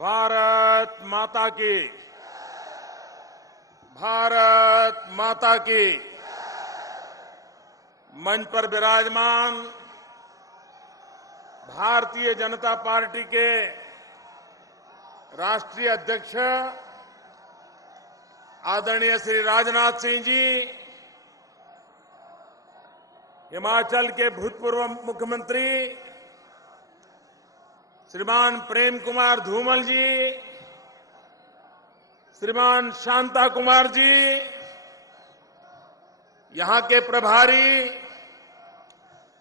भारत माता की। भारत माता की। मंच पर विराजमान भारतीय जनता पार्टी के राष्ट्रीय अध्यक्ष आदरणीय श्री राजनाथ सिंह जी, हिमाचल के भूतपूर्व मुख्यमंत्री श्रीमान प्रेम कुमार धूमल जी, श्रीमान शांता कुमार जी, यहां के प्रभारी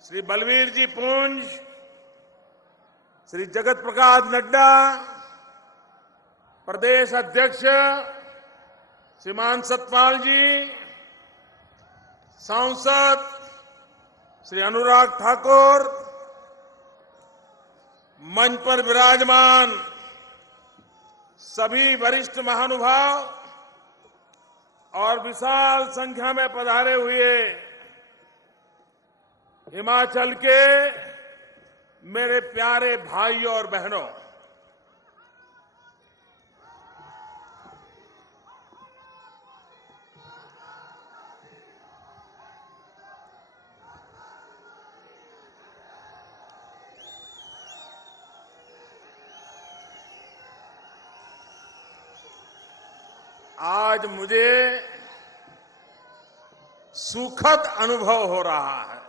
श्री बलवीर जी पुंज, श्री जगत प्रकाश नड्डा, प्रदेश अध्यक्ष श्रीमान सतपाल जी, सांसद श्री अनुराग ठाकुर, मंच पर विराजमान सभी वरिष्ठ महानुभाव और विशाल संख्या में पधारे हुए हिमाचल के मेरे प्यारे भाइयों और बहनों, आज मुझे सुखद अनुभव हो रहा है।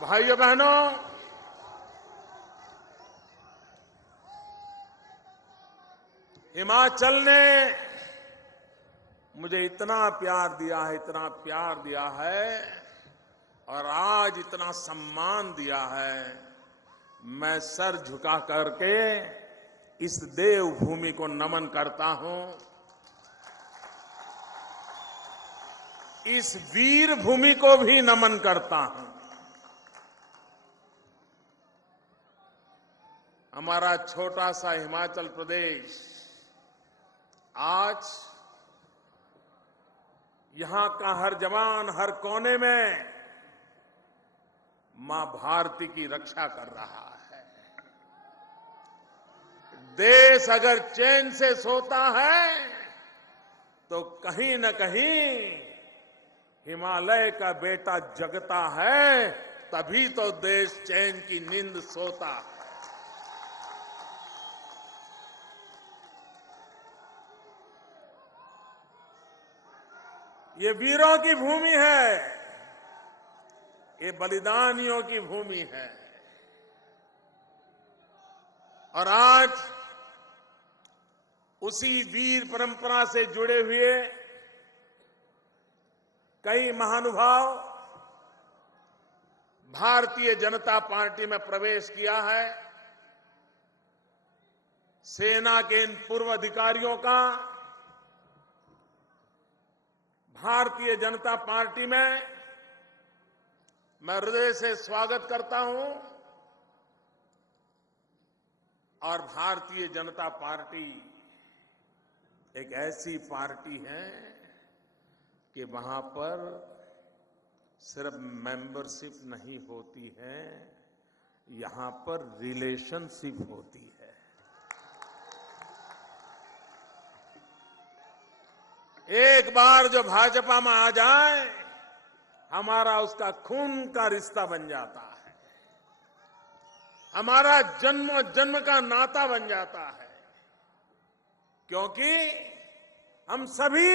भाइयों बहनों, हिमाचल ने मुझे इतना प्यार दिया है, इतना प्यार दिया है और आज इतना सम्मान दिया है। मैं सर झुका करके इस देवभूमि को नमन करता हूं, इस वीर भूमि को भी नमन करता हूं। हमारा छोटा सा हिमाचल प्रदेश आज यहां का हर जवान हर कोने में मां भारती की रक्षा कर रहा है। देश अगर चैन से सोता है तो कहीं न कहीं हिमालय का बेटा जगता है, तभी तो देश चैन की नींद सोता है। ये वीरों की भूमि है, ये बलिदानियों की भूमि है और आज उसी वीर परंपरा से जुड़े हुए कई महानुभाव भारतीय जनता पार्टी में प्रवेश किया है। सेना के इन पूर्व अधिकारियों का भारतीय जनता पार्टी में मैं हृदय से स्वागत करता हूं और भारतीय जनता पार्टी एक ऐसी पार्टी है कि वहां पर सिर्फ मेंबरशिप नहीं होती है, यहां पर रिलेशनशिप होती है। एक बार जो भाजपा में आ जाए, हमारा उसका खून का रिश्ता बन जाता है, हमारा जन्म जन्म का नाता बन जाता है, क्योंकि हम सभी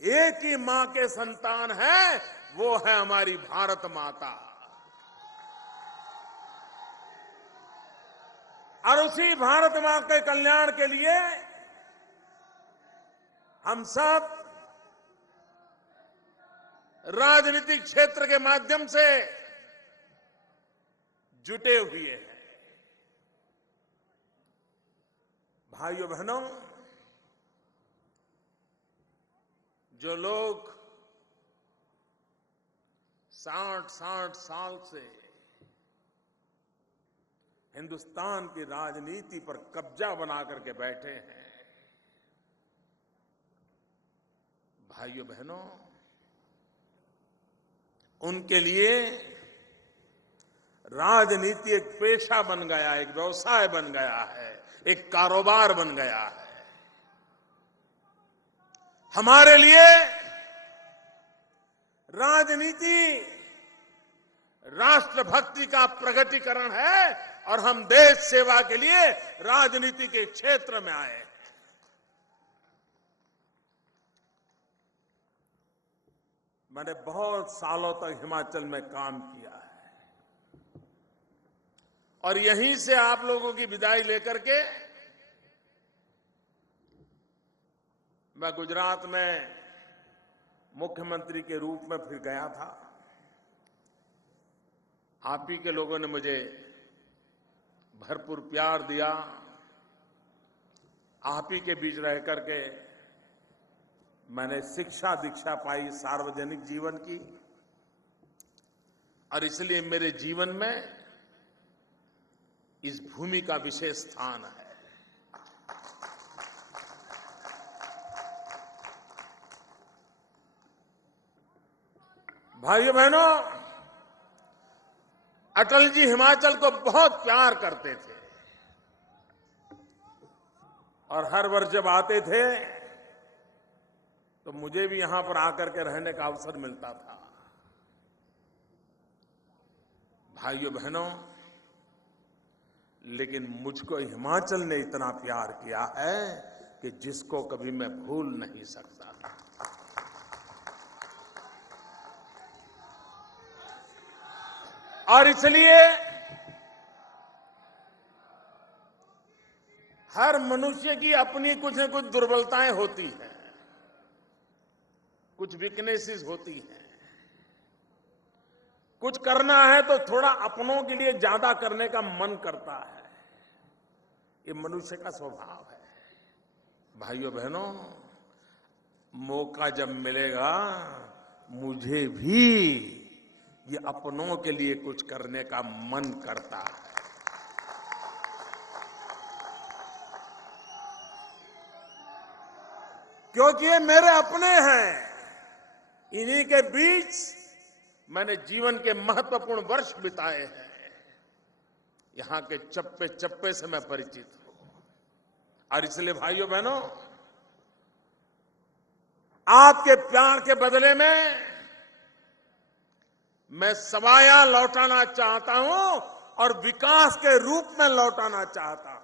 एक ही मां के संतान हैं, वो है हमारी भारत माता। और उसी भारत मां के कल्याण के लिए हम सब राजनीतिक क्षेत्र के माध्यम से जुटे हुए हैं। भाइयों बहनों, जो लोग 60 साल से हिंदुस्तान की राजनीति पर कब्जा बना करके बैठे हैं। भाइयों बहनों, उनके लिए राजनीति एक पेशा बन गया, एक व्यवसाय बन गया है, एक कारोबार बन गया है। हमारे लिए राजनीति राष्ट्रभक्ति का प्रकटीकरण है और हम देश सेवा के लिए राजनीति के क्षेत्र में आए हैं। मैंने बहुत सालों तक हिमाचल में काम किया है और यहीं से आप लोगों की विदाई लेकर के मैं गुजरात में मुख्यमंत्री के रूप में फिर गया था। आप ही के लोगों ने मुझे भरपूर प्यार दिया। आप ही के बीच रह करके मैंने शिक्षा दीक्षा पाई सार्वजनिक जीवन की और इसलिए मेरे जीवन में इस भूमि का विशेष स्थान है। भाइयों बहनों, अटल जी हिमाचल को बहुत प्यार करते थे और हर वर्ष जब आते थे तो मुझे भी यहां पर आकर के रहने का अवसर मिलता था। भाइयों बहनों, लेकिन मुझको हिमाचल ने इतना प्यार किया है कि जिसको कभी मैं भूल नहीं सकता। और इसलिए हर मनुष्य की अपनी कुछ न कुछ दुर्बलताएं होती हैं, कुछ वीकनेसेस होती हैं। कुछ करना है तो थोड़ा अपनों के लिए ज्यादा करने का मन करता है, ये मनुष्य का स्वभाव है। भाइयों बहनों, मौका जब मिलेगा मुझे भी ये अपनों के लिए कुछ करने का मन करता है। क्योंकि ये मेरे अपने हैं, इन्हीं के बीच मैंने जीवन के महत्वपूर्ण वर्ष बिताए हैं। यहां के चप्पे चप्पे से मैं परिचित हूं और इसलिए भाइयों बहनों, आपके प्यार के बदले में मैं सवाया लौटाना चाहता हूं और विकास के रूप में लौटाना चाहता हूं।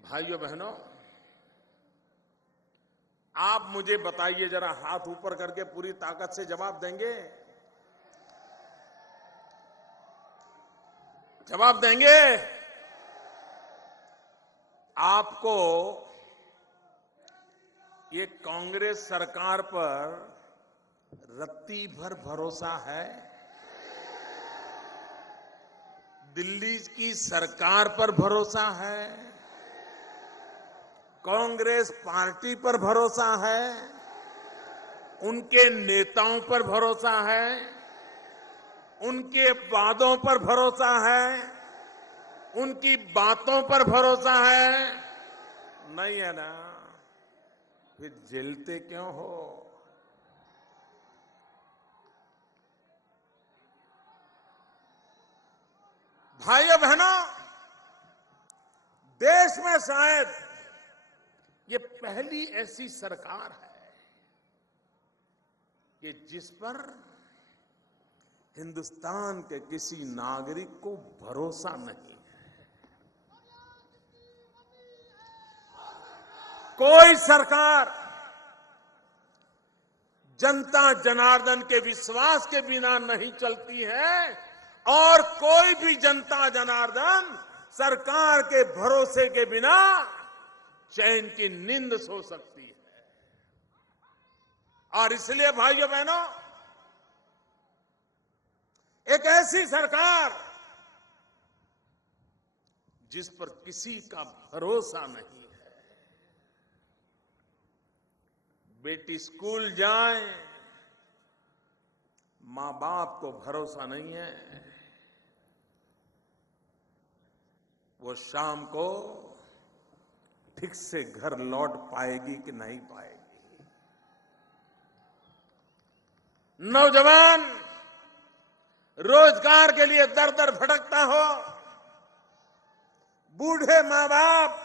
भाइयों बहनों, आप मुझे बताइए, जरा हाथ ऊपर करके पूरी ताकत से जवाब देंगे? जवाब देंगे? आपको ये कांग्रेस सरकार पर रत्ती भर भरोसा है? दिल्ली की सरकार पर भरोसा है? कांग्रेस पार्टी पर भरोसा है? उनके नेताओं पर भरोसा है? उनके वादों पर भरोसा है? उनकी बातों पर भरोसा है? नहीं है ना? फिर जलते क्यों हो? भाइयों बहनों, देश में शायद ये पहली ऐसी सरकार है कि जिस पर हिंदुस्तान के किसी नागरिक को भरोसा नहीं है। कोई सरकार जनता जनार्दन के विश्वास के बिना नहीं चलती है और कोई भी जनता जनार्दन सरकार के भरोसे के बिना चैन की नींद सो सकती है। और इसलिए भाइयों बहनों, एक ऐसी सरकार जिस पर किसी का भरोसा नहीं है, बेटी स्कूल जाए, मां बाप को भरोसा नहीं है वो शाम को ठीक से घर लौट पाएगी कि नहीं पाएगी। नौजवान रोजगार के लिए दर दर भटकता हो, बूढ़े मां बाप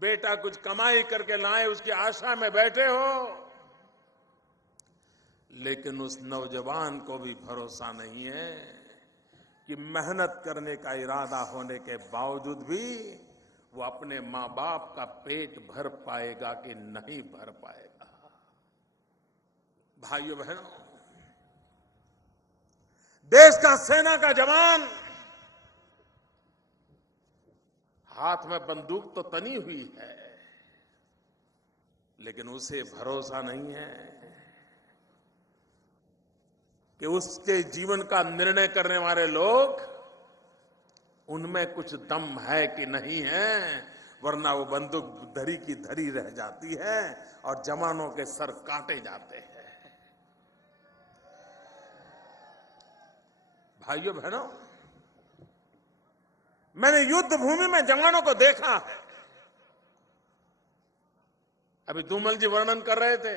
बेटा कुछ कमाई करके लाए उसकी आशा में बैठे हो, लेकिन उस नौजवान को भी भरोसा नहीं है कि मेहनत करने का इरादा होने के बावजूद भी वो अपने मां बाप का पेट भर पाएगा कि नहीं भर पाएगा। भाइयों बहनों, देश का सेना का जवान हाथ में बंदूक तो तनी हुई है, लेकिन उसे भरोसा नहीं है कि उसके जीवन का निर्णय करने वाले लोग उनमें कुछ दम है कि नहीं है, वरना वो बंदूक धरी की धरी रह जाती है और जवानों के सर काटे जाते हैं। भाइयों बहनों, मैंने युद्ध भूमि में जवानों को देखा है। अभी धूमल जी वर्णन कर रहे थे,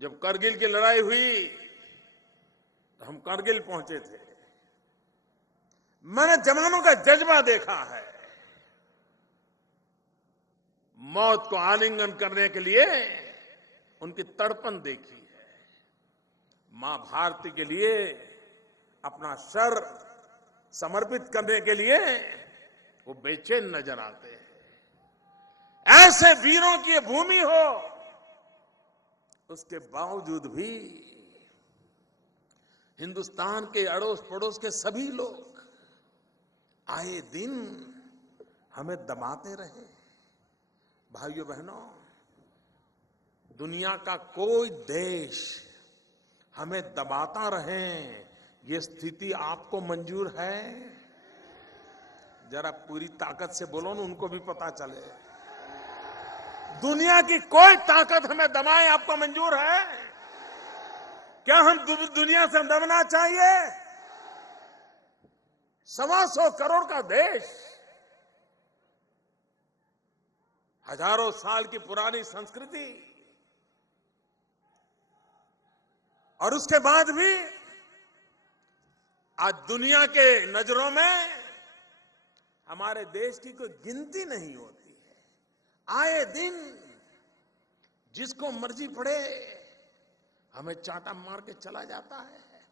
जब करगिल की लड़ाई हुई तो हम करगिल पहुंचे थे। मैंने जवानों का जज्बा देखा है, मौत को आलिंगन करने के लिए उनकी तड़पन देखी है। मां भारती के लिए अपना सर समर्पित करने के लिए वो बेचैन नजर आते हैं। ऐसे वीरों की ये भूमि हो, उसके बावजूद भी हिंदुस्तान के अड़ोस पड़ोस के सभी लोग आए दिन हमें दबाते रहे। भाइयों बहनों, दुनिया का कोई देश हमें दबाता रहे, ये स्थिति आपको मंजूर है? जरा पूरी ताकत से बोलो ना, उनको भी पता चले। दुनिया की कोई ताकत हमें दबाए आपको मंजूर है? क्या हम दुनिया से दबना चाहिए? 125 करोड़ का देश, हजारों साल की पुरानी संस्कृति, और उसके बाद भी आज दुनिया के नजरों में हमारे देश की कोई गिनती नहीं होती है। आए दिन जिसको मर्जी पड़े हमें चांटा मार के चला जाता है।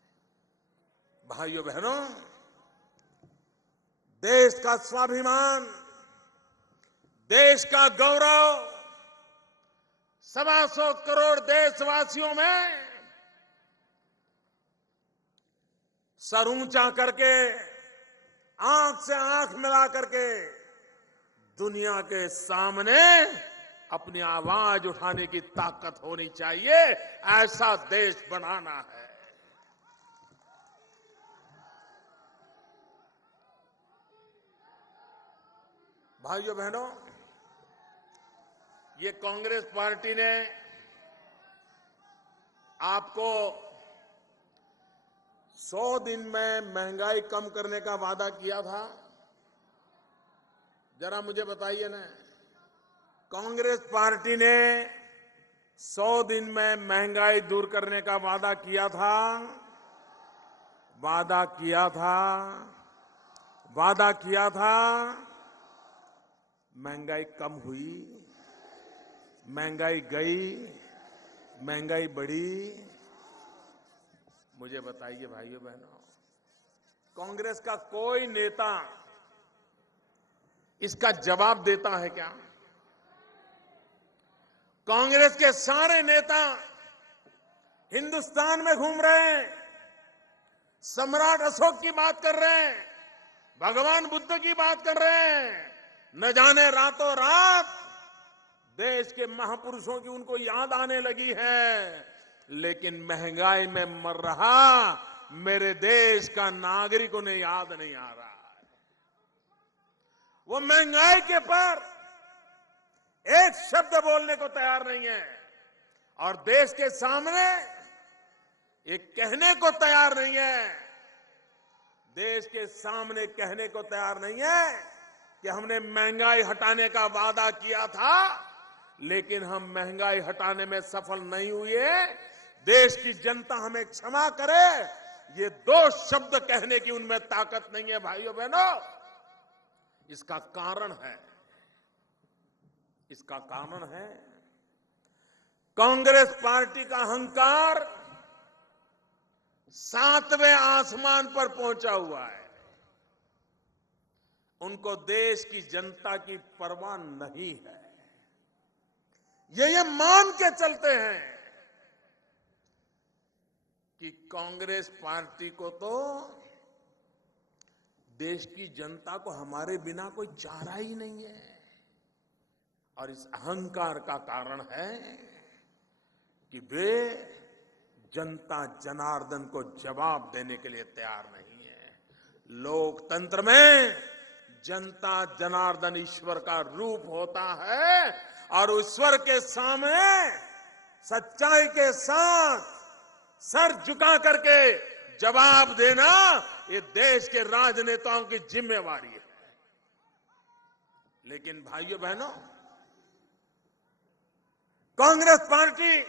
भाइयों बहनों, देश का स्वाभिमान, देश का गौरव 125 करोड़ देशवासियों में सर ऊंचा करके, आंख से आंख मिला करके दुनिया के सामने अपनी आवाज उठाने की ताकत होनी चाहिए। ऐसा देश बनाना है। भाइयों बहनों, ये कांग्रेस पार्टी ने आपको 100 दिन में महंगाई कम करने का वादा किया था। जरा मुझे बताइए ना, कांग्रेस पार्टी ने 100 दिन में महंगाई दूर करने का वादा किया था, वादा किया था, वादा किया था। महंगाई कम हुई, महंगाई गई, महंगाई बढ़ी? मुझे बताइए भाइयों बहनों, कांग्रेस का कोई नेता इसका जवाब देता है क्या? कांग्रेस के सारे नेता हिंदुस्तान में घूम रहे हैं, सम्राट अशोक की बात कर रहे हैं, भगवान बुद्ध की बात कर रहे हैं। न जाने रातों रात देश के महापुरुषों की उनको याद आने लगी है, लेकिन महंगाई में मर रहा मेरे देश का नागरिक उन्हें याद नहीं आ रहा है। वो महंगाई के पर एक शब्द बोलने को तैयार नहीं है और देश के सामने ये कहने को तैयार नहीं है, देश के सामने कहने को तैयार नहीं है कि हमने महंगाई हटाने का वादा किया था लेकिन हम महंगाई हटाने में सफल नहीं हुए। देश की जनता हमें क्षमा करे, ये दो शब्द कहने की उनमें ताकत नहीं है। भाइयों बहनों, इसका कारण है कांग्रेस पार्टी का अहंकार 7वें आसमान पर पहुंचा हुआ है। उनको देश की जनता की परवाह नहीं है। ये मान के चलते हैं कि कांग्रेस पार्टी को तो देश की जनता को हमारे बिना कोई चारा ही नहीं है। और इस अहंकार का कारण है कि वे जनता जनार्दन को जवाब देने के लिए तैयार नहीं है। लोकतंत्र में जनता जनार्दन ईश्वर का रूप होता है और ईश्वर के सामने सच्चाई के साथ सर झुका करके जवाब देना ये देश के राजनेताओं की जिम्मेवारी है। लेकिन भाइयों बहनों, कांग्रेस पार्टी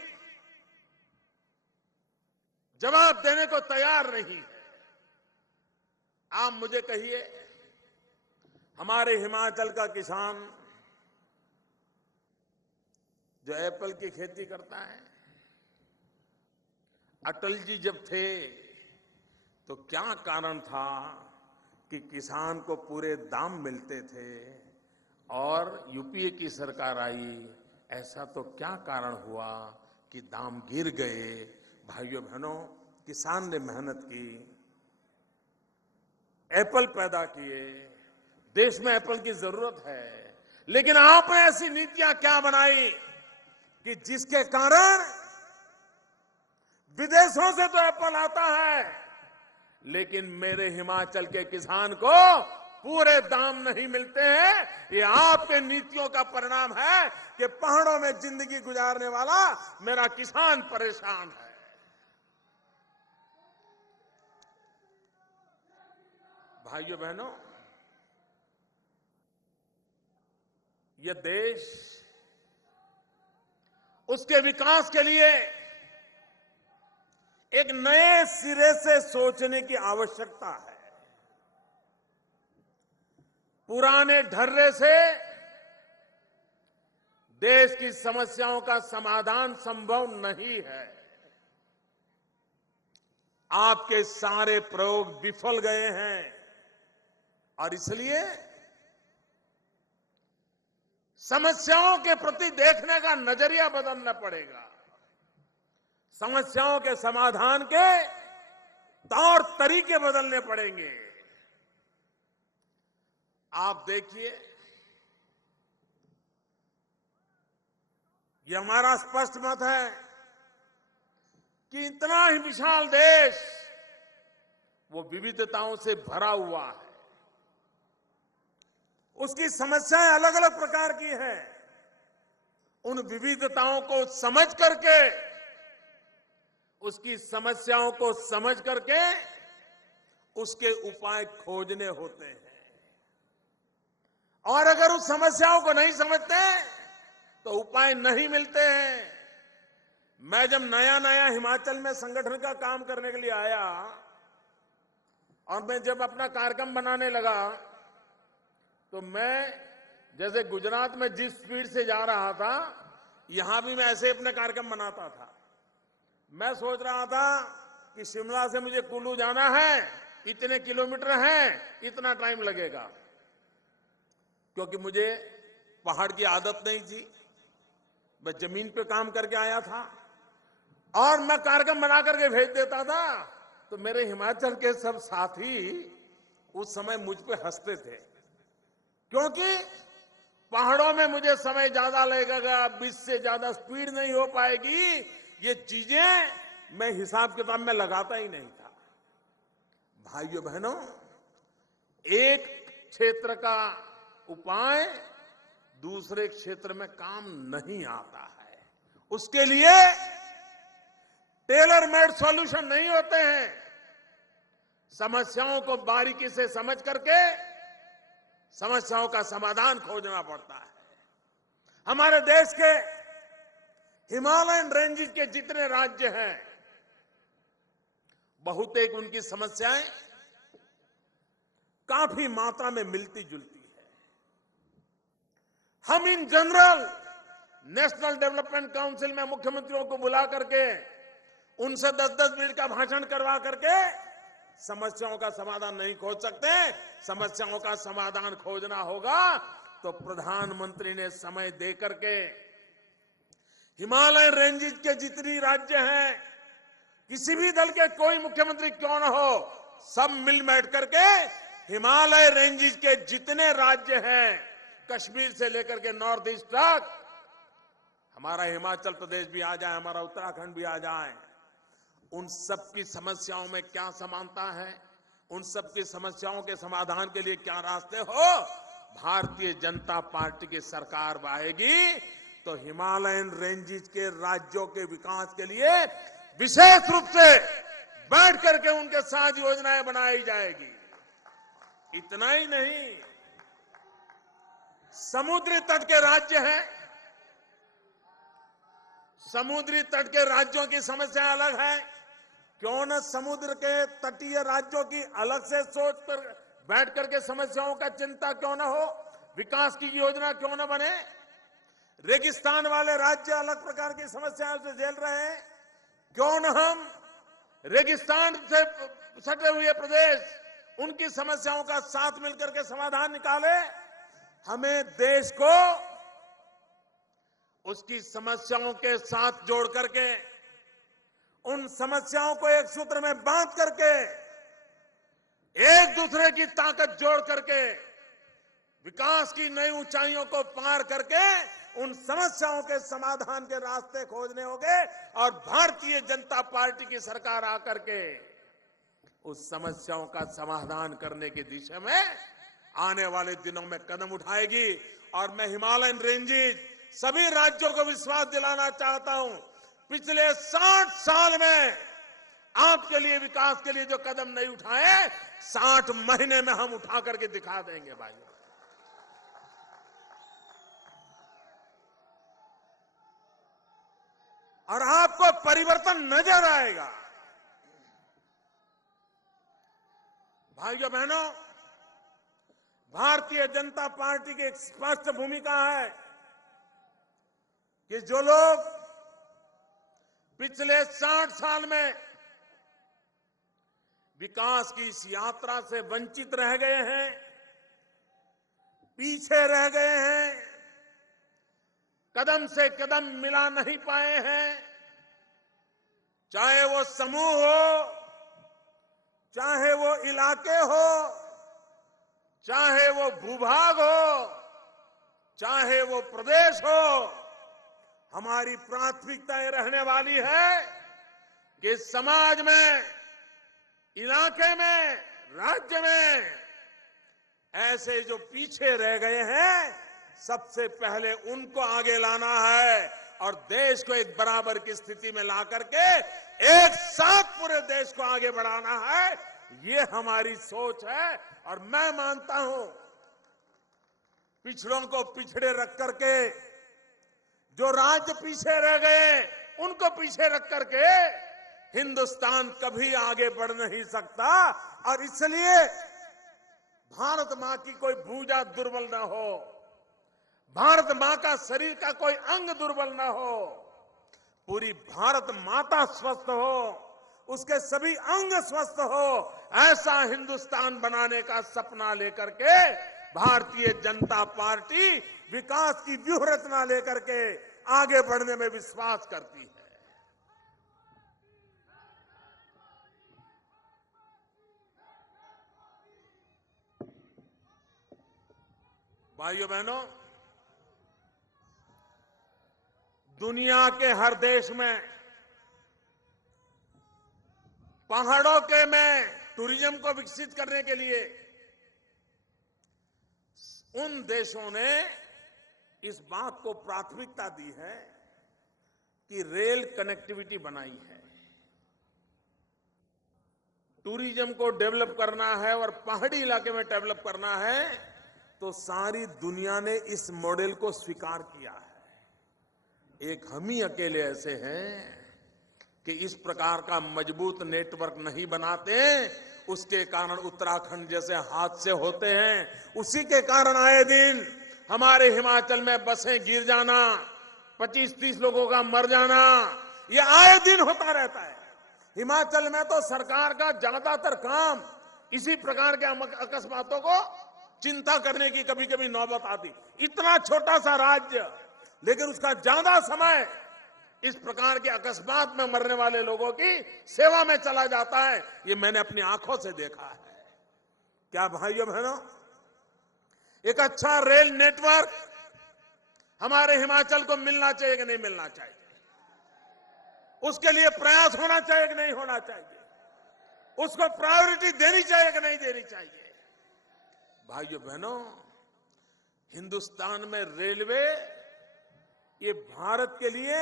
जवाब देने को तैयार नहीं है। आप मुझे कहिए, हमारे हिमाचल का किसान जो एप्पल की खेती करता है, अटल जी जब थे तो क्या कारण था कि किसान को पूरे दाम मिलते थे और यूपीए की सरकार आई, ऐसा तो क्या कारण हुआ कि दाम गिर गए। भाइयों बहनों, किसान ने मेहनत की, एप्पल पैदा किए, देश में एप्पल की जरूरत है, लेकिन आपने ऐसी नीतियां क्या बनाई कि जिसके कारण विदेशों से तो एप्पल आता है लेकिन मेरे हिमाचल के किसान को पूरे दाम नहीं मिलते हैं। ये आपके नीतियों का परिणाम है कि पहाड़ों में जिंदगी गुजारने वाला मेरा किसान परेशान है। भाइयों बहनों, यह देश उसके विकास के लिए एक नए सिरे से सोचने की आवश्यकता है। पुराने ढर्रे से देश की समस्याओं का समाधान संभव नहीं है। आपके सारे प्रयोग विफल गए हैं और इसलिए समस्याओं के प्रति देखने का नजरिया बदलना पड़ेगा। समस्याओं के समाधान के तौर तरीके बदलने पड़ेंगे। आप देखिए, ये हमारा स्पष्ट मत है कि इतना ही विशाल देश वो विविधताओं से भरा हुआ है। उसकी समस्याएं अलग अलग प्रकार की हैं। उन विविधताओं को समझ करके, उसकी समस्याओं को समझ करके उसके उपाय खोजने होते हैं। और अगर उस समस्याओं को नहीं समझते तो उपाय नहीं मिलते हैं। मैं जब नया नया हिमाचल में संगठन का काम करने के लिए आया और मैं जब अपना कार्यक्रम बनाने लगा तो मैं जैसे गुजरात में जिस स्पीड से जा रहा था, यहां भी मैं ऐसे अपने कार्यक्रम बनाता था। मैं सोच रहा था कि शिमला से मुझे कुल्लू जाना है, इतने किलोमीटर हैं, इतना टाइम लगेगा, क्योंकि मुझे पहाड़ की आदत नहीं थी। मैं जमीन पे काम करके आया था और मैं कार्यक्रम बना करके भेज देता था तो मेरे हिमाचल के सब साथी उस समय मुझ पे हंसते थे, क्योंकि पहाड़ों में मुझे समय ज्यादा लगेगा, 20 से ज्यादा स्पीड नहीं हो पाएगी। ये चीजें मैं हिसाब किताब में लगाता ही नहीं था। भाइयों बहनों, एक क्षेत्र का उपाय दूसरे क्षेत्र में काम नहीं आता है। उसके लिए टेलर मेड सॉल्यूशन नहीं होते हैं। समस्याओं को बारीकी से समझ करके समस्याओं का समाधान खोजना पड़ता है। हमारे देश के हिमालयन रेंजेस के जितने राज्य हैं, बहुतेक उनकी समस्याएं काफी मात्रा में मिलती जुलती है। हम in general national development council में मुख्यमंत्रियों को बुला करके उनसे 10-10 मिनट का भाषण करवा करके समस्याओं का समाधान नहीं खोज सकते। समस्याओं का समाधान खोजना होगा तो प्रधानमंत्री ने समय दे करके हिमालयन रेंजेस के जितनी राज्य हैं, किसी भी दल के कोई मुख्यमंत्री क्यों न हो, सब मिल बैठ करके हिमालय रेंजेस के जितने राज्य हैं, कश्मीर से लेकर के नॉर्थ ईस्ट तक, हमारा हिमाचल प्रदेश भी आ जाए, हमारा उत्तराखंड भी आ जाए, उन सब की समस्याओं में क्या समानता है, उन सब की समस्याओं के समाधान के लिए क्या रास्ते हो, भारतीय जनता पार्टी की सरकार आएगी तो हिमालयन रेंजेस के राज्यों के विकास के लिए विशेष रूप से बैठ करके उनके साथ योजनाएं बनाई जाएगी। इतना ही नहीं, समुद्री तट के राज्य हैं, समुद्री तट के राज्यों की समस्या अलग है। क्यों न समुद्र के तटीय राज्यों की अलग से सोच कर बैठ करके समस्याओं का चिंता क्यों न हो, विकास की योजना क्यों न बने। रेगिस्तान वाले राज्य अलग प्रकार की समस्याओं से झेल रहे हैं, क्यों न हम रेगिस्तान से सटे हुए प्रदेश उनकी समस्याओं का साथ मिलकर के समाधान निकाले। हमें देश को उसकी समस्याओं के साथ जोड़ करके, उन समस्याओं को एक सूत्र में बांध करके, एक दूसरे की ताकत जोड़ करके, विकास की नई ऊंचाइयों को पार करके उन समस्याओं के समाधान के रास्ते खोजने होंगे। और भारतीय जनता पार्टी की सरकार आकर के उस समस्याओं का समाधान करने की दिशा में आने वाले दिनों में कदम उठाएगी। और मैं हिमालयन रेंजेस सभी राज्यों को विश्वास दिलाना चाहता हूं, पिछले 60 साल में आपके लिए विकास के लिए जो कदम नहीं उठाए, 60 महीने में हम उठा करके दिखा देंगे भाइयों। और आपको परिवर्तन नजर आएगा। भाइयों बहनों, भारतीय जनता पार्टी की एक स्पष्ट भूमिका है कि जो लोग पिछले 60 साल में विकास की इस यात्रा से वंचित रह गए हैं, पीछे रह गए हैं, कदम से कदम मिला नहीं पाए हैं, चाहे वो समूह हो, चाहे वो इलाके हो, चाहे वो भूभाग हो, चाहे वो प्रदेश हो, हमारी प्राथमिकता ये रहने वाली है कि समाज में, इलाके में, राज्य में ऐसे जो पीछे रह गए हैं, सबसे पहले उनको आगे लाना है और देश को एक बराबर की स्थिति में ला करके एक साथ पूरे देश को आगे बढ़ाना है। ये हमारी सोच है। और मैं मानता हूं, पिछड़ों को पिछड़े रख करके, जो राज्य पीछे रह गए उनको पीछे रख करके हिंदुस्तान कभी आगे बढ़ नहीं सकता। और इसलिए भारत मां की कोई भुजा दुर्बल ना हो, भारत मां का शरीर का कोई अंग दुर्बल ना हो, पूरी भारत माता स्वस्थ हो, उसके सभी अंग स्वस्थ हो, ऐसा हिंदुस्तान बनाने का सपना लेकर के भारतीय जनता पार्टी विकास की व्यूह रचना लेकर के आगे बढ़ने में विश्वास करती है। भाइयों बहनों, दुनिया के हर देश में पहाड़ों के में टूरिज्म को विकसित करने के लिए उन देशों ने इस बात को प्राथमिकता दी है कि रेल कनेक्टिविटी बनाई है, टूरिज्म को डेवलप करना है और पहाड़ी इलाके में डेवलप करना है, तो सारी दुनिया ने इस मॉडल को स्वीकार किया है। एक हम ही अकेले ऐसे हैं कि इस प्रकार का मजबूत नेटवर्क नहीं बनाते, उसके कारण उत्तराखंड जैसे हादसे होते हैं। उसी के कारण आए दिन हमारे हिमाचल में बसें गिर जाना, 25-30 लोगों का मर जाना, ये आए दिन होता रहता है। हिमाचल में तो सरकार का ज्यादातर काम इसी प्रकार के अकस्मातों को चिंता करने की कभी कभी नौबत आती। इतना छोटा सा राज्य, लेकिन उसका ज्यादा समय इस प्रकार के अकस्मात में मरने वाले लोगों की सेवा में चला जाता है। ये मैंने अपनी आंखों से देखा है। क्या भाइयों बहनों, एक अच्छा रेल नेटवर्क हमारे हिमाचल को मिलना चाहिए कि नहीं मिलना चाहिए? उसके लिए प्रयास होना चाहिए कि नहीं होना चाहिए? उसको प्रायोरिटी देनी चाहिए कि नहीं देनी चाहिए? भाइयों बहनों, हिंदुस्तान में रेलवे ये भारत के लिए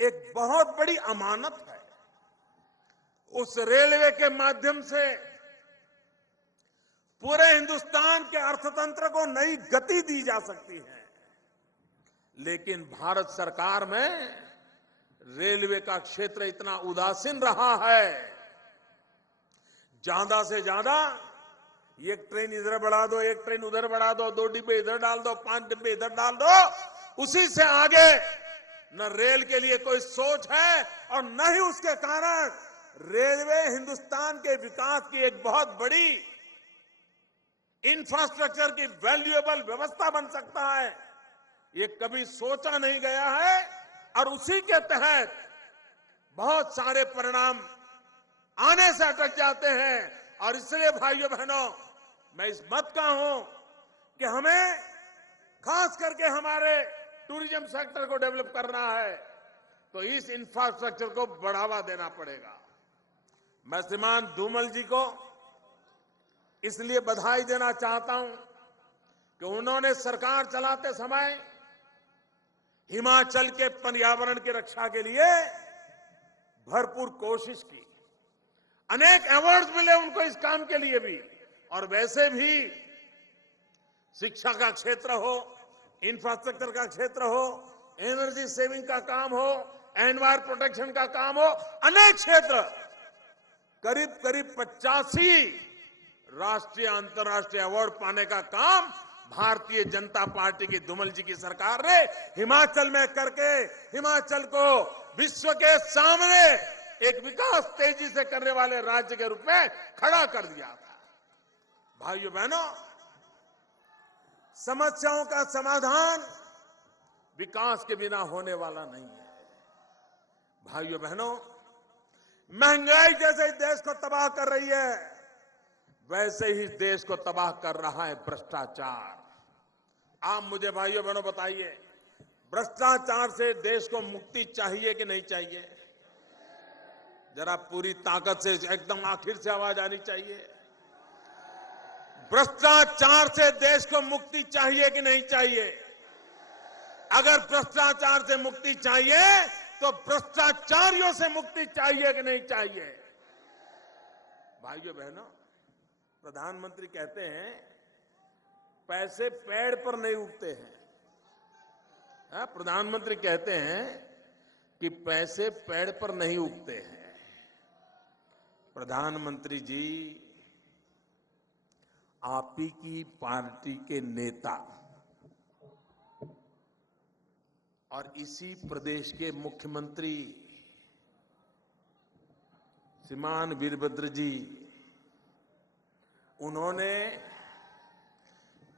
एक बहुत बड़ी अमानत है। उस रेलवे के माध्यम से पूरे हिंदुस्तान के अर्थतंत्र को नई गति दी जा सकती है। लेकिन भारत सरकार में रेलवे का क्षेत्र इतना उदासीन रहा है। ज्यादा से ज्यादा एक ट्रेन इधर बढ़ा दो, एक ट्रेन उधर बढ़ा दो, 2 डिब्बे इधर डाल दो, 5 डिब्बे इधर डाल दो, उसी से आगे न रेल के लिए कोई सोच है और न ही उसके कारण रेलवे हिंदुस्तान के विकास की एक बहुत बड़ी इंफ्रास्ट्रक्चर की वैल्यूएबल व्यवस्था बन सकता है। ये कभी सोचा नहीं गया है और उसी के तहत बहुत सारे परिणाम आने से अटक जाते हैं। और इसलिए भाइयों बहनों, मैं इस मत का हूं कि हमें खास करके हमारे टूरिज्म सेक्टर को डेवलप करना है, तो इस इंफ्रास्ट्रक्चर को बढ़ावा देना पड़ेगा। मैं श्रीमान धूमल जी को इसलिए बधाई देना चाहता हूं कि उन्होंने सरकार चलाते समय हिमाचल के पर्यावरण की रक्षा के लिए भरपूर कोशिश की। अनेक अवार्ड्स मिले उनको इस काम के लिए भी। और वैसे भी शिक्षा का क्षेत्र हो, इंफ्रास्ट्रक्चर का क्षेत्र हो, एनर्जी सेविंग का काम हो, एनवायर प्रोटेक्शन का काम हो, अनेक क्षेत्र, करीब करीब 85 राष्ट्रीय अंतर्राष्ट्रीय अवार्ड पाने का काम भारतीय जनता पार्टी की धूमल जी की सरकार ने हिमाचल में करके हिमाचल को विश्व के सामने एक विकास तेजी से करने वाले राज्य के रूप में खड़ा कर दिया था। भाइयों बहनों, समस्याओं का समाधान विकास के बिना होने वाला नहीं है। भाइयों बहनों, महंगाई जैसे देश को तबाह कर रही है, वैसे ही देश को तबाह कर रहा है भ्रष्टाचार। आप मुझे भाइयों बहनों बताइए, भ्रष्टाचार से देश को मुक्ति चाहिए कि नहीं चाहिए? जरा पूरी ताकत से एकदम आखिर से आवाज आनी चाहिए। भ्रष्टाचार से देश को मुक्ति चाहिए कि नहीं चाहिए? अगर भ्रष्टाचार से मुक्ति चाहिए तो भ्रष्टाचारियों से मुक्ति चाहिए कि नहीं चाहिए? भाइयों बहनों, प्रधानमंत्री कहते हैं पैसे पेड़ पर नहीं उगते हैं। प्रधानमंत्री कहते हैं कि पैसे पेड़ पर नहीं उगते हैं। प्रधानमंत्री जी, आप ही की पार्टी के नेता और इसी प्रदेश के मुख्यमंत्री श्रीमान वीरभद्र जी, उन्होंने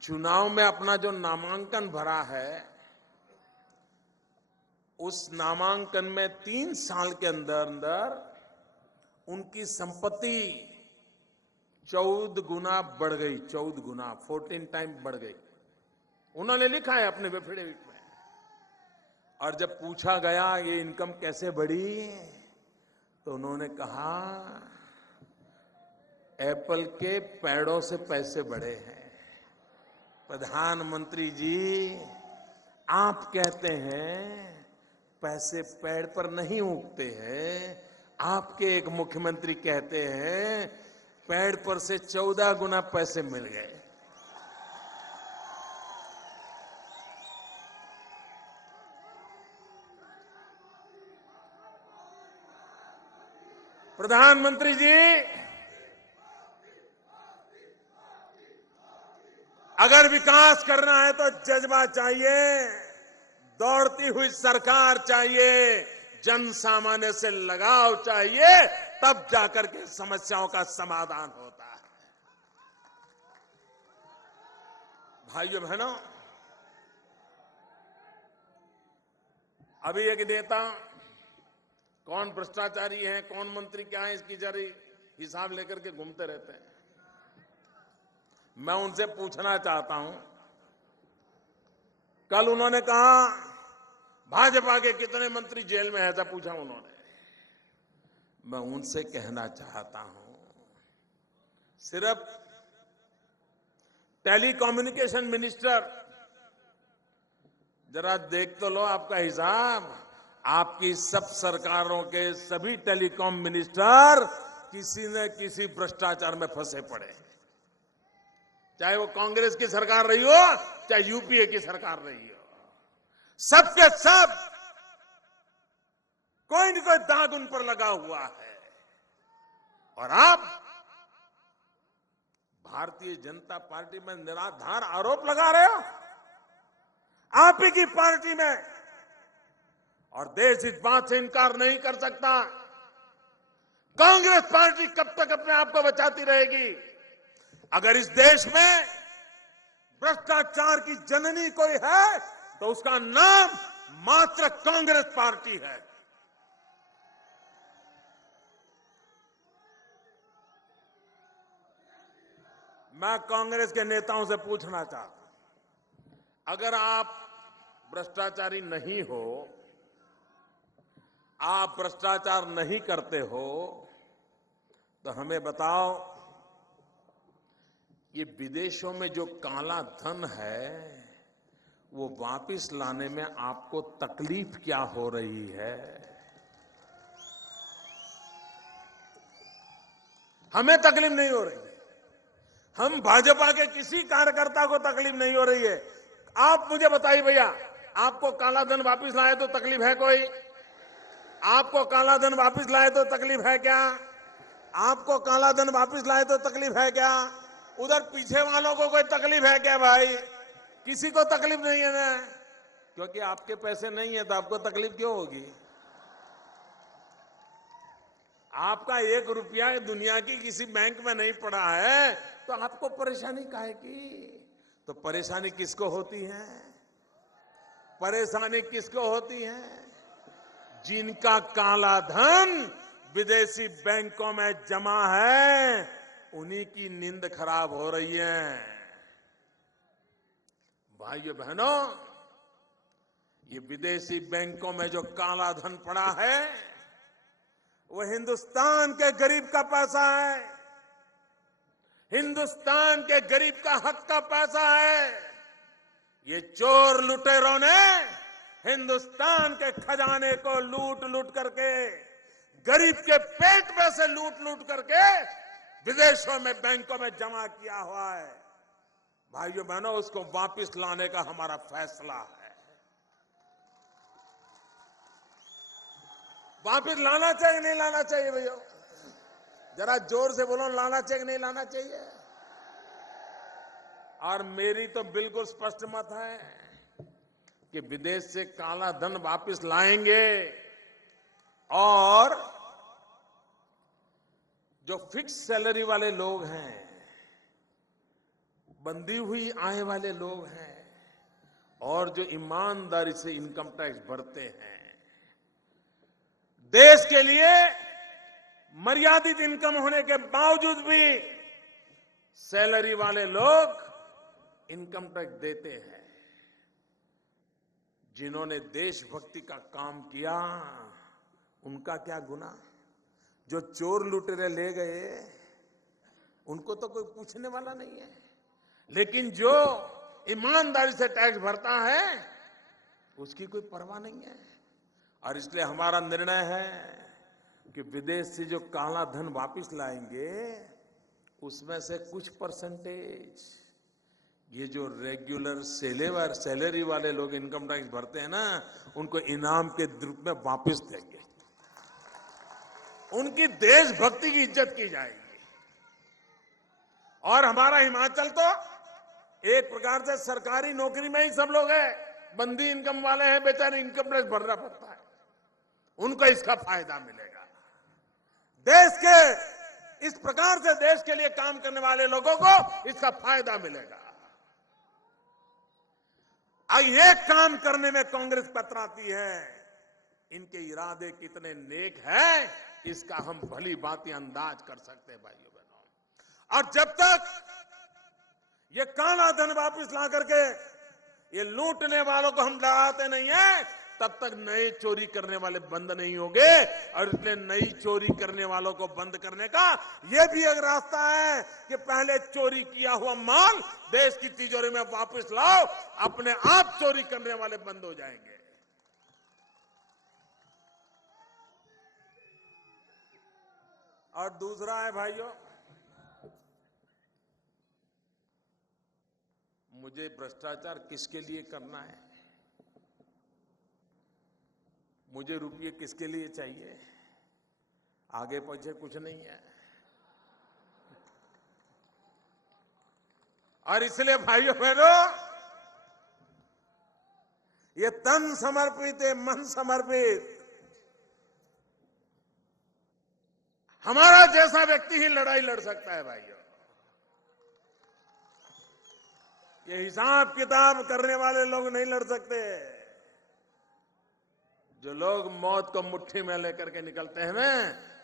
चुनाव में अपना जो नामांकन भरा है, उस नामांकन में 3 साल के अंदर अंदर उनकी संपत्ति 14 गुना बढ़ गई। 14 गुना, 14 टाइम बढ़ गई। उन्होंने लिखा है अपने एफिडेविट में। और जब पूछा गया ये इनकम कैसे बढ़ी, तो उन्होंने कहा एप्पल के पेड़ों से पैसे बढ़े हैं। प्रधानमंत्री जी, आप कहते हैं पैसे पेड़ पर नहीं उगते हैं। आपके एक मुख्यमंत्री कहते हैं पेड़ पर से 14 गुना पैसे मिल गए। प्रधानमंत्री जी, अगर विकास करना है तो जज्बा चाहिए, दौड़ती हुई सरकार चाहिए, जन सामान्य से लगाव चाहिए, तब जाकर के समस्याओं का समाधान होता है। भाइयों बहनों, अभी एक नेता कौन भ्रष्टाचारी है, कौन मंत्री क्या है, इसकी जरी हिसाब लेकर के घूमते रहते हैं। मैं उनसे पूछना चाहता हूं, कल उन्होंने कहा भाजपा के कितने मंत्री जेल में है, ऐसा पूछा उन्होंने। मैं उनसे कहना चाहता हूं, सिर्फ टेलीकम्युनिकेशन मिनिस्टर, जरा देख तो लो आपका हिसाब। आपकी सब सरकारों के सभी टेलीकॉम मिनिस्टर किसी न किसी भ्रष्टाचार में फंसे पड़े, चाहे वो कांग्रेस की सरकार रही हो, चाहे यूपीए की सरकार रही हो, सबके सब कोई न कोई दाग उन पर लगा हुआ है। और आप भारतीय जनता पार्टी में निराधार आरोप लगा रहे हो, आप ही की पार्टी में। और देश इस बात से इनकार नहीं कर सकता, कांग्रेस पार्टी कब तक अपने आप को बचाती रहेगी। अगर इस देश में भ्रष्टाचार की जननी कोई है तो उसका नाम मात्र कांग्रेस पार्टी है। मैं कांग्रेस के नेताओं से पूछना चाहता हूं, अगर आप भ्रष्टाचारी नहीं हो, आप भ्रष्टाचार नहीं करते हो, तो हमें बताओ, ये विदेशों में जो काला धन है वो वापस लाने में आपको तकलीफ क्या हो रही है? हमें तकलीफ नहीं हो रही है, हम भाजपा के किसी कार्यकर्ता को तकलीफ नहीं हो रही है। आप मुझे बताइए भैया, आपको काला धन वापस लाए तो तकलीफ है कोई? आपको काला धन वापस लाए तो तकलीफ है क्या? आपको काला धन वापस लाए तो तकलीफ है क्या? उधर पीछे वालों को कोई तकलीफ है क्या भाई? किसी को तकलीफ नहीं है ना, क्योंकि आपके पैसे नहीं है तो आपको तकलीफ क्यों होगी? आपका 1 रुपया दुनिया की किसी बैंक में नहीं पड़ा है तो आपको परेशानी काहे की? तो परेशानी किसको होती है? परेशानी किसको होती है? जिनका काला धन विदेशी बैंकों में जमा है, उन्हीं की नींद खराब हो रही है। भाइयों बहनों, ये विदेशी बैंकों में जो काला धन पड़ा है वो हिंदुस्तान के गरीब का पैसा है, हिंदुस्तान के गरीब का हक का पैसा है। ये चोर लुटेरों ने हिंदुस्तान के खजाने को लूट लूट करके, गरीब के पेट में से लूट लूट करके विदेशों में बैंकों में जमा किया हुआ है। भाइयों बहनों, उसको वापस लाने का हमारा फैसला है। वापस लाना चाहिए नहीं लाना चाहिए भैया? जरा जोर से बोलो, लाना चाहिए नहीं लाना चाहिए? और मेरी तो बिल्कुल स्पष्ट मत है कि विदेश से काला धन वापस लाएंगे और जो फिक्स सैलरी वाले लोग हैं, बंधी हुई आय वाले लोग हैं, और जो ईमानदारी से इनकम टैक्स भरते हैं, देश के लिए मर्यादित इनकम होने के बावजूद भी सैलरी वाले लोग इनकम टैक्स देते हैं। जिन्होंने देशभक्ति का काम किया उनका क्या गुनाह? जो चोर लुटेरे ले गए उनको तो कोई पूछने वाला नहीं है, लेकिन जो ईमानदारी से टैक्स भरता है उसकी कोई परवाह नहीं है। और इसलिए हमारा निर्णय है कि विदेश से जो काला धन वापस लाएंगे उसमें से कुछ परसेंटेज ये जो रेगुलर सैलरी वाले लोग इनकम टैक्स भरते हैं ना, उनको इनाम के रूप में वापस देंगे। उनकी देशभक्ति की इज्जत की जाएगी। और हमारा हिमाचल तो एक प्रकार से सरकारी नौकरी में ही सब लोग हैं, बंदी इनकम वाले हैं, बेचारे इनकम टैक्स भरना पड़ता है, उनको इसका फायदा मिलेगा। देश के इस प्रकार से देश के लिए काम करने वाले लोगों को इसका फायदा मिलेगा। अब ये काम करने में कांग्रेस कतराती है, इनके इरादे कितने नेक हैं इसका हम भली भांति अंदाज कर सकते हैं भाइयों बहनों। और जब तक ये काला धन वापस ला करके ये लूटने वालों को हम डराते नहीं है, तब तक नए चोरी करने वाले बंद नहीं होंगे। और इसलिए नई चोरी करने वालों को बंद करने का यह भी एक रास्ता है कि पहले चोरी किया हुआ माल देश की तिजोरी में वापस लाओ, अपने आप चोरी करने वाले बंद हो जाएंगे। और दूसरा है भाइयों, मुझे भ्रष्टाचार किसके लिए करना है, मुझे रुपये किसके लिए चाहिए, आगे पीछे कुछ नहीं है। और इसलिए भाइयों बहनों, ये तन समर्पित है, मन समर्पित, हमारा जैसा व्यक्ति ही लड़ाई लड़ सकता है भाइयों। ये हिसाब किताब करने वाले लोग नहीं लड़ सकते। जो लोग मौत को मुट्ठी में लेकर के निकलते हैं ना,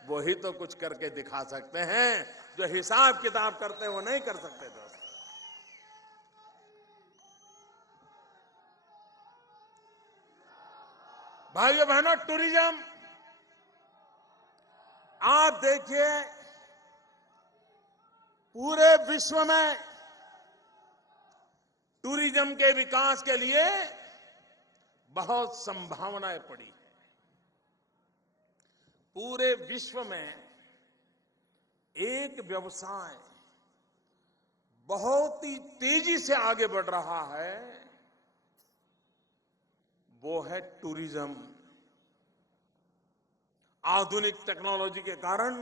वो ही तो कुछ करके दिखा सकते हैं। जो हिसाब किताब करते हैं वो नहीं कर सकते दोस्त। भाइयों बहनों, टूरिज्म आप देखिए, पूरे विश्व में टूरिज्म के विकास के लिए बहुत संभावनाएं पड़ी है। पूरे विश्व में एक व्यवसाय बहुत ही तेजी से आगे बढ़ रहा है, वो है टूरिज्म। आधुनिक टेक्नोलॉजी के कारण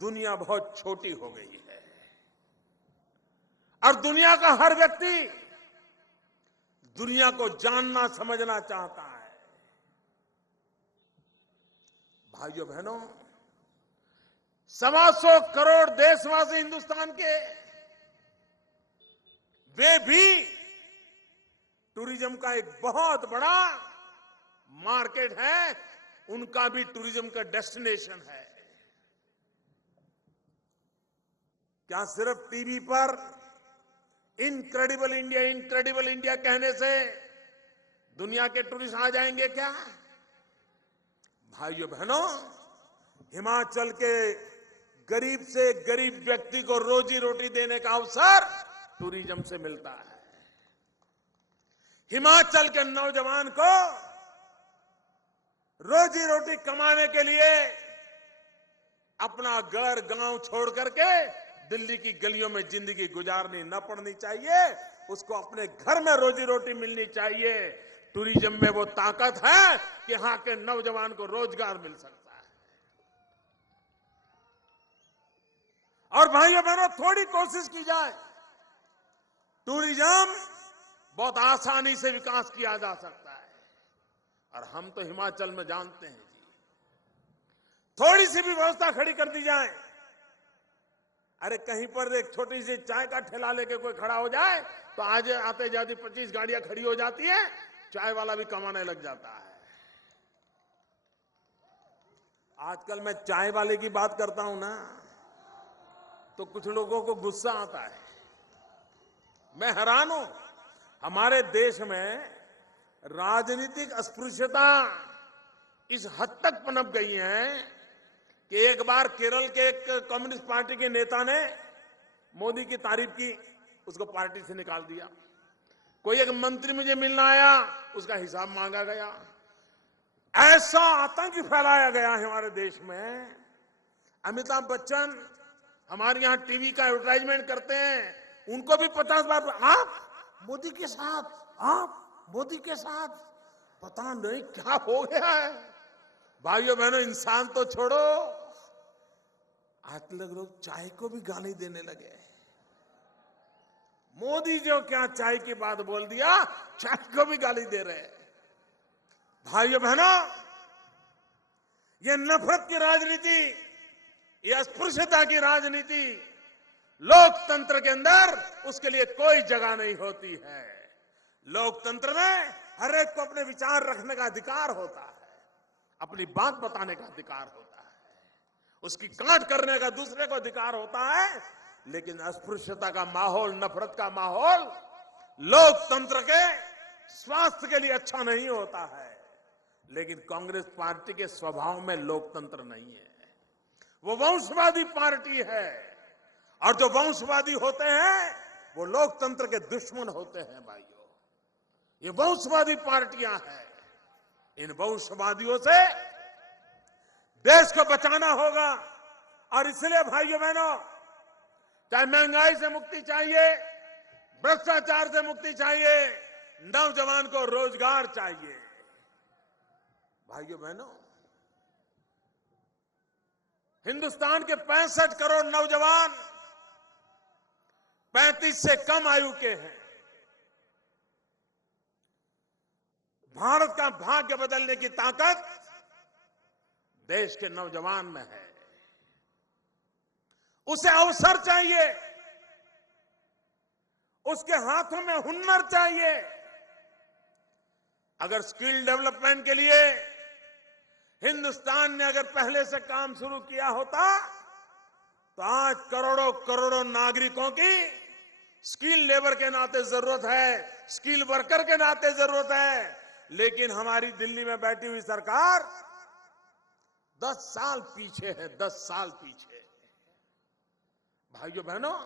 दुनिया बहुत छोटी हो गई है और दुनिया का हर व्यक्ति दुनिया को जानना समझना चाहता है। भाइयों बहनों, 125 करोड़ देशवासी हिंदुस्तान के, वे भी टूरिज्म का एक बहुत बड़ा मार्केट है, उनका भी टूरिज्म का डेस्टिनेशन है। क्या सिर्फ टीवी पर इनक्रेडिबल इंडिया कहने से दुनिया के टूरिस्ट आ जाएंगे क्या? भाइयों बहनों, हिमाचल के गरीब से गरीब व्यक्ति को रोजी रोटी देने का अवसर टूरिज्म से मिलता है। हिमाचल के नौजवान को रोजी रोटी कमाने के लिए अपना घर गांव छोड़ करके दिल्ली की गलियों में जिंदगी गुजारनी न पड़नी चाहिए, उसको अपने घर में रोजी रोटी मिलनी चाहिए। टूरिज्म में वो ताकत है कि यहां के नौजवान को रोजगार मिल सकता है। और भाइयों बहनों, थोड़ी कोशिश की जाए, टूरिज्म बहुत आसानी से विकास किया जा सकता है। और हम तो हिमाचल में जानते हैं जी, थोड़ी सी भी व्यवस्था खड़ी कर दी जाए, अरे कहीं पर एक छोटी सी चाय का ठेला लेके कोई खड़ा हो जाए तो आज आते जाती 25 गाड़ियां खड़ी हो जाती है, चाय वाला भी कमाने लग जाता है। आजकल मैं चाय वाले की बात करता हूं ना, तो कुछ लोगों को गुस्सा आता है। मैं हैरान हूं, हमारे देश में राजनीतिक अस्पृश्यता इस हद तक पनप गई है कि एक बार केरल के एक कम्युनिस्ट पार्टी के नेता ने मोदी की तारीफ की, उसको पार्टी से निकाल दिया। कोई एक मंत्री मुझे मिलना आया, उसका हिसाब मांगा गया। ऐसा आतंक फैलाया गया है हमारे देश में। अमिताभ बच्चन हमारे यहां टीवी का एडवर्टाइजमेंट करते हैं, उनको भी 50 बार आप मोदी के साथ, आप मोदी के साथ, पता नहीं क्या हो गया है। भाइयों बहनों, इंसान तो छोड़ो, आज लोग चाय को भी गाली देने लगे। मोदी जो क्या चाय की बात बोल दिया, चाय को भी गाली दे रहे हैं। भाइयों बहनों, ये नफरत की राजनीति, ये अस्पृश्यता की राजनीति लोकतंत्र के अंदर उसके लिए कोई जगह नहीं होती है। लोकतंत्र में हर एक को अपने विचार रखने का अधिकार होता है, अपनी बात बताने का अधिकार होता है, उसकी काट करने का दूसरे को अधिकार होता है। लेकिन अस्पृश्यता का माहौल, नफरत का माहौल लोकतंत्र के स्वास्थ्य के लिए अच्छा नहीं होता है। लेकिन कांग्रेस पार्टी के स्वभाव में लोकतंत्र नहीं है, वो वंशवादी पार्टी है। और जो वंशवादी होते हैं वो लोकतंत्र के दुश्मन होते हैं। भाइयों, ये वंशवादी पार्टियां हैं, इन वंशवादियों से देश को बचाना होगा। और इसलिए भाइयों बहनों, चाहे महंगाई से मुक्ति चाहिए, भ्रष्टाचार से मुक्ति चाहिए, नौजवान को रोजगार चाहिए। भाइयों बहनों, हिंदुस्तान के 65 करोड़ नौजवान 35 से कम आयु के हैं। भारत का भाग्य बदलने की ताकत देश के नौजवान में है। उसे अवसर चाहिए, उसके हाथों में हुनर चाहिए। अगर स्किल डेवलपमेंट के लिए हिंदुस्तान ने अगर पहले से काम शुरू किया होता तो आज करोड़ों करोड़ों नागरिकों की स्किल लेबर के नाते जरूरत है, स्किल वर्कर के नाते जरूरत है। लेकिन हमारी दिल्ली में बैठी हुई सरकार 10 साल पीछे है, 10 साल पीछे। भाइयों बहनों,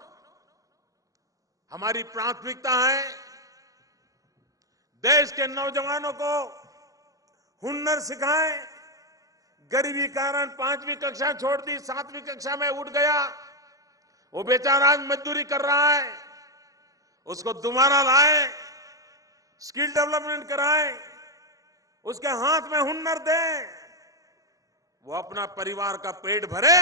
हमारी प्राथमिकता है देश के नौजवानों को हुनर सिखाएं। गरीबी कारण 5वीं कक्षा छोड़ दी, 7वीं कक्षा में उठ गया, वो बेचारा आज मजदूरी कर रहा है, उसको दोबारा लाएं, स्किल डेवलपमेंट कराएं, उसके हाथ में हुनर दें, वो अपना परिवार का पेट भरे।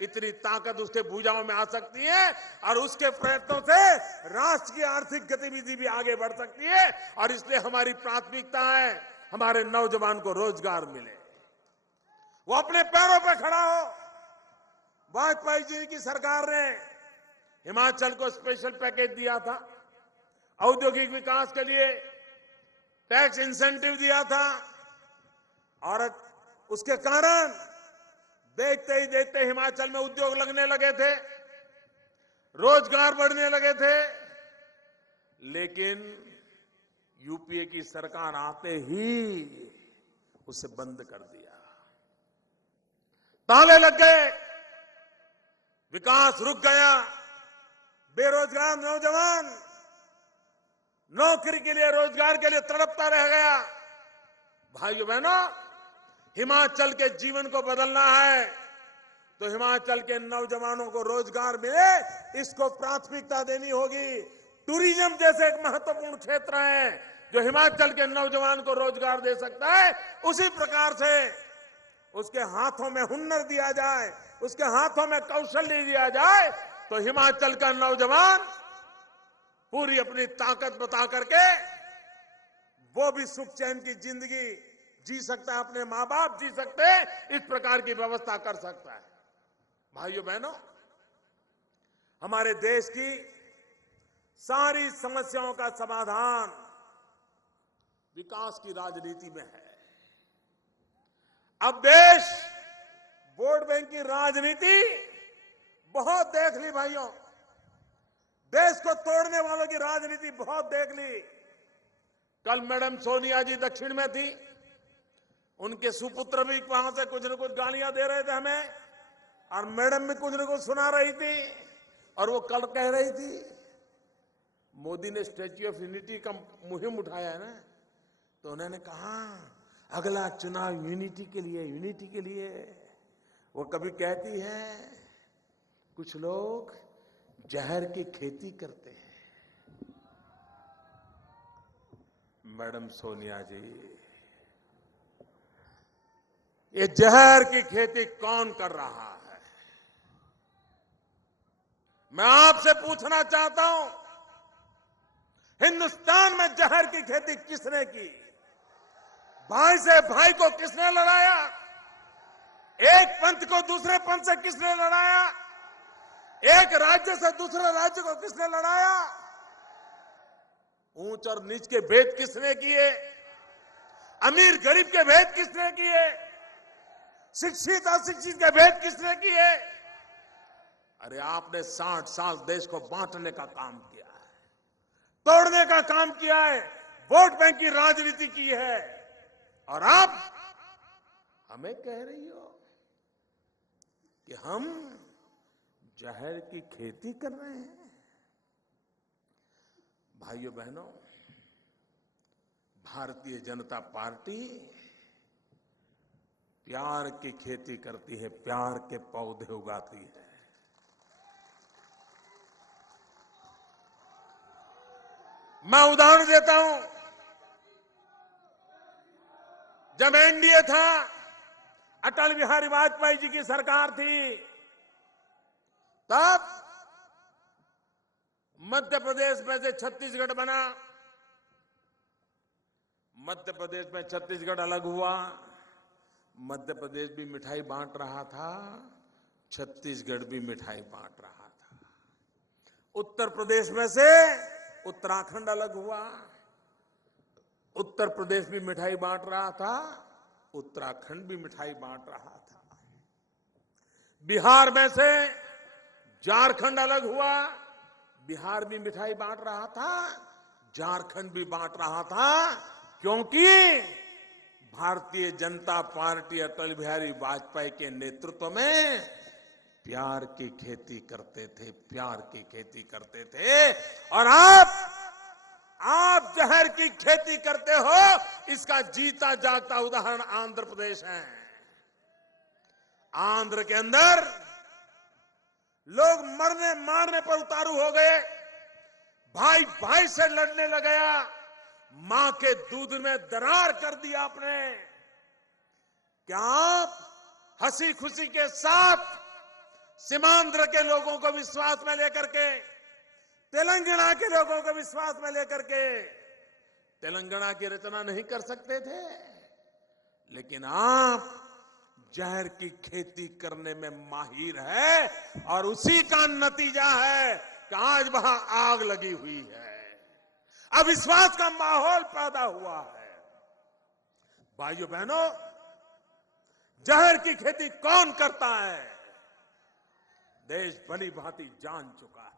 इतनी ताकत उसके भुजाओं में आ सकती है और उसके प्रयत्नों से राष्ट्र की आर्थिक गतिविधि भी आगे बढ़ सकती है। और इसलिए हमारी प्राथमिकता है हमारे नौजवान को रोजगार मिले, वो अपने पैरों पर खड़ा हो। वाजपेयी जी की सरकार ने हिमाचल को स्पेशल पैकेज दिया था, औद्योगिक विकास के लिए टैक्स इंसेंटिव दिया था, और उसके कारण देखते ही देखते हिमाचल में उद्योग लगने लगे थे, रोजगार बढ़ने लगे थे। लेकिन यूपीए की सरकार आते ही उसे बंद कर दिया, ताले लग गए, विकास रुक गया। बेरोजगार नौजवान नौकरी के लिए, रोजगार के लिए तड़पता रह गया। भाइयों बहनों, हिमाचल के जीवन को बदलना है तो हिमाचल के नौजवानों को रोजगार मिले, इसको प्राथमिकता देनी होगी। टूरिज्म जैसे एक महत्वपूर्ण क्षेत्र है जो हिमाचल के नौजवान को रोजगार दे सकता है, उसी प्रकार से उसके हाथों में हुनर दिया जाए, उसके हाथों में कौशल्य दिया जाए, तो हिमाचल का नौजवान पूरी अपनी ताकत बता करके वो भी सुख चैन की जिंदगी जी सकता है, अपने मां बाप जी सकते हैं, इस प्रकार की व्यवस्था कर सकता है। भाइयों बहनों, हमारे देश की सारी समस्याओं का समाधान विकास की राजनीति में है। अब देश वोट बैंक की राजनीति बहुत देख ली भाइयों, देश को तोड़ने वालों की राजनीति बहुत देख ली। कल मैडम सोनिया जी दक्षिण में थी, उनके सुपुत्र भी वहां से कुछ न कुछ गालियां दे रहे थे हमें, और मैडम भी कुछ न कुछ सुना रही थी। और वो कल कह रही थी मोदी ने स्टैच्यू ऑफ यूनिटी का मुहिम उठाया है ना, तो उन्होंने कहा अगला चुनाव यूनिटी के लिए, यूनिटी के लिए। वो कभी कहती है कुछ लोग जहर की खेती करते हैं। मैडम सोनिया जी, ये जहर की खेती कौन कर रहा है? मैं आपसे पूछना चाहता हूं, हिंदुस्तान में जहर की खेती किसने की? भाई से भाई को किसने लड़ाया? एक पंथ को दूसरे पंथ से किसने लड़ाया? एक राज्य से दूसरे राज्य को किसने लड़ाया? ऊंच और नीच के भेद किसने किए? अमीर गरीब के भेद किसने किए? शिक्षित अशिक्षित के भेद किसने किए? अरे आपने 60 साल देश को बांटने का काम किया है, तोड़ने का काम किया है, वोट बैंक की राजनीति की है, और आप हमें कह रही हो कि हम जहर की खेती कर रहे हैं। भाइयों बहनों, भारतीय जनता पार्टी प्यार की खेती करती है, प्यार के पौधे उगाती है। मैं उदाहरण देता हूं, जब एनडीए था, अटल बिहारी वाजपेयी जी की सरकार थी, तब मध्य प्रदेश में से छत्तीसगढ़ बना। मध्य प्रदेश में छत्तीसगढ़ अलग हुआ। मध्य प्रदेश भी मिठाई बांट रहा था, छत्तीसगढ़ भी मिठाई बांट रहा था। उत्तर प्रदेश में से उत्तराखंड अलग हुआ। उत्तर प्रदेश भी मिठाई बांट रहा था, उत्तराखंड भी मिठाई बांट रहा था। बिहार में से झारखंड अलग हुआ, बिहार भी मिठाई बांट रहा था, झारखंड भी बांट रहा था, क्योंकि भारतीय जनता पार्टी अटल बिहारी वाजपेयी के नेतृत्व में प्यार की खेती करते थे, प्यार की खेती करते थे। और आप जहर की खेती करते हो, इसका जीता जागता उदाहरण आंध्र प्रदेश है। आंध्र के अंदर लोग मरने मारने पर उतारू हो गए, भाई भाई से लड़ने लग गया, मां के दूध में दरार कर दिया आपने। क्या आप हंसी खुशी के साथ सीमांध्र के लोगों को विश्वास में लेकर के, तेलंगाना के लोगों को विश्वास में लेकर के तेलंगाना की रचना नहीं कर सकते थे? लेकिन आप जहर की खेती करने में माहिर है, और उसी का नतीजा है कि आज वहां आग लगी हुई है, अविश्वास का माहौल पैदा हुआ है। भाइयों बहनों, जहर की खेती कौन करता है? देश भली भांति जान चुका है।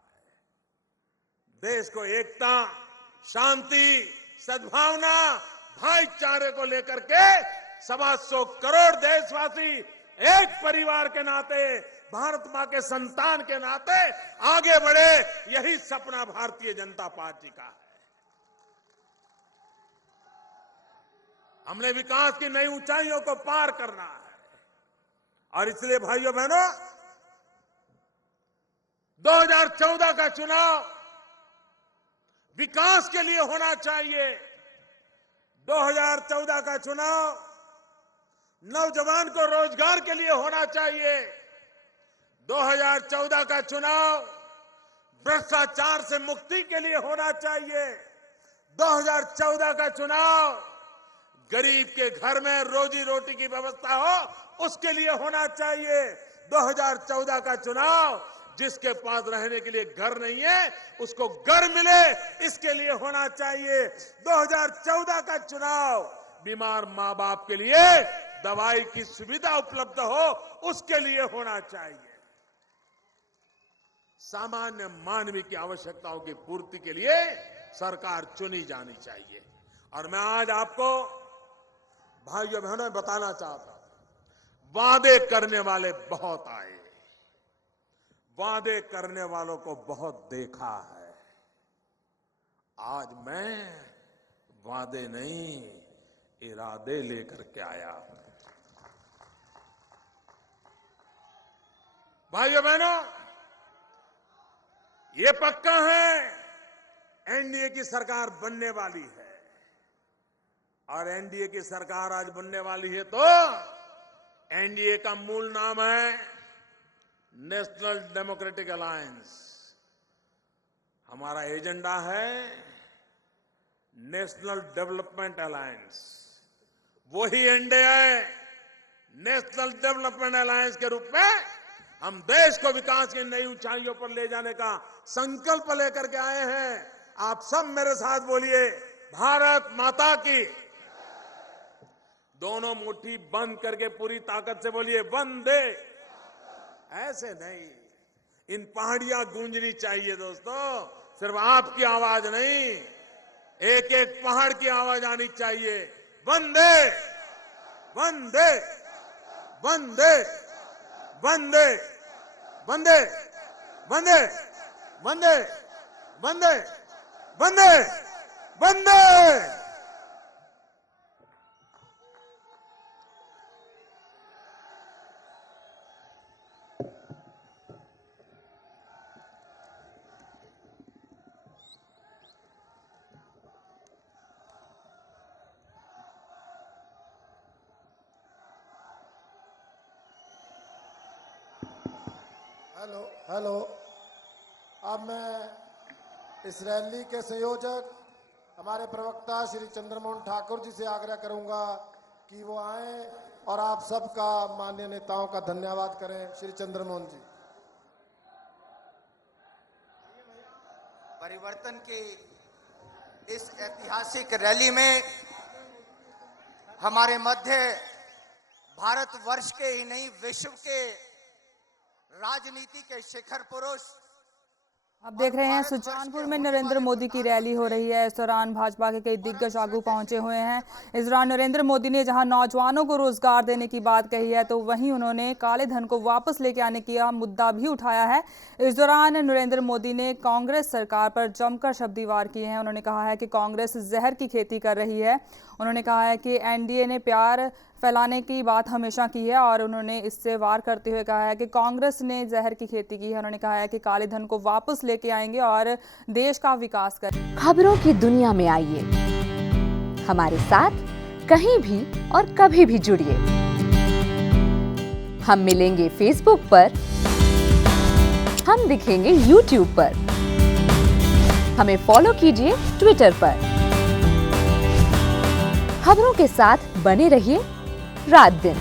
देश को एकता, शांति, सद्भावना, भाईचारे को लेकर के 125 करोड़ देशवासी एक परिवार के नाते, भारत मां के संतान के नाते आगे बढ़े, यही सपना भारतीय जनता पार्टी का है। हमने विकास की नई ऊंचाइयों को पार करना है, और इसलिए भाइयों बहनों, 2014 का चुनाव विकास के लिए होना चाहिए। 2014 का चुनाव नौजवान को रोजगार के लिए होना चाहिए। 2014 का चुनाव भ्रष्टाचार से मुक्ति के लिए होना चाहिए। 2014 का चुनाव गरीब के घर में रोजी रोटी की व्यवस्था हो, उसके लिए होना चाहिए। 2014 का चुनाव जिसके पास रहने के लिए घर नहीं है, उसको घर मिले, इसके लिए होना चाहिए। 2014 का चुनाव बीमार मां बाप के लिए दवाई की सुविधा उपलब्ध हो, उसके लिए होना चाहिए। सामान्य मानवीय की आवश्यकताओं की पूर्ति के लिए सरकार चुनी जानी चाहिए। और मैं आज आपको भाइयों बहनों बताना चाहता हूं, वादे करने वाले बहुत आए, वादे करने वालों को बहुत देखा है, आज मैं वादे नहीं, इरादे लेकर के आया हूं। भाइयों बहनों, ये पक्का है एनडीए की सरकार बनने वाली है। और एनडीए की सरकार आज बनने वाली है तो एनडीए का मूल नाम है नेशनल डेमोक्रेटिक अलायंस। हमारा एजेंडा है नेशनल डेवलपमेंट अलायंस। वही एनडीए है, नेशनल डेवलपमेंट अलायंस के रूप में हम देश को विकास की नई ऊंचाइयों पर ले जाने का संकल्प लेकर के आए हैं। आप सब मेरे साथ बोलिए, भारत माता की। दोनों मुट्ठी बंद करके पूरी ताकत से बोलिए, वंदे। ऐसे नहीं, इन पहाड़ियां गूंजनी चाहिए दोस्तों, सिर्फ आपकी आवाज नहीं, एक एक पहाड़ की आवाज आनी चाहिए। वंदे वंदे वंदे वंदे वंदे वंदे वंदे वंदे वंदे वंदे। हेलो। अब मैं इस रैली के संयोजक हमारे प्रवक्ता श्री चंद्रमोहन ठाकुर जी से आग्रह करूंगा कि वो आए और आप सबका माननीय नेताओं का धन्यवाद करें। श्री चंद्रमोहन जी। परिवर्तन की इस ऐतिहासिक रैली में हमारे मध्य भारतवर्ष के ही नहीं, विश्व के राजनीति के शिखर पुरुष। आप देख रहे हैं सुजानपुर में नरेंद्र मोदी की रैली हो रही है। इस दौरान भाजपा के कई दिग्गज आगू पहुंचे हुए हैं। इस दौरान नरेंद्र मोदी ने जहां नौजवानों को रोजगार देने की बात कही है, तो वहीं उन्होंने काले धन को वापस लेके आने का मुद्दा भी उठाया है। इस दौरान नरेंद्र मोदी ने कांग्रेस सरकार पर जमकर शब्दीवार किए हैं। उन्होंने कहा है कि कांग्रेस जहर की खेती कर रही है। उन्होंने कहा है कि एनडीए ने प्यार फैलाने की बात हमेशा की है और उन्होंने इससे वार करते हुए कहा है कि कांग्रेस ने जहर की खेती की है। उन्होंने कहा है कि काले धन को वापस लेके आएंगे और देश का विकास करेंगे। खबरों की दुनिया में आइए, हमारे साथ कहीं भी और कभी भी जुड़िए। हम मिलेंगे फेसबुक पर, हम दिखेंगे यूट्यूब पर, हमें फॉलो कीजिए ट्विटर पर। खबरों के साथ बने रहिए रात दिन।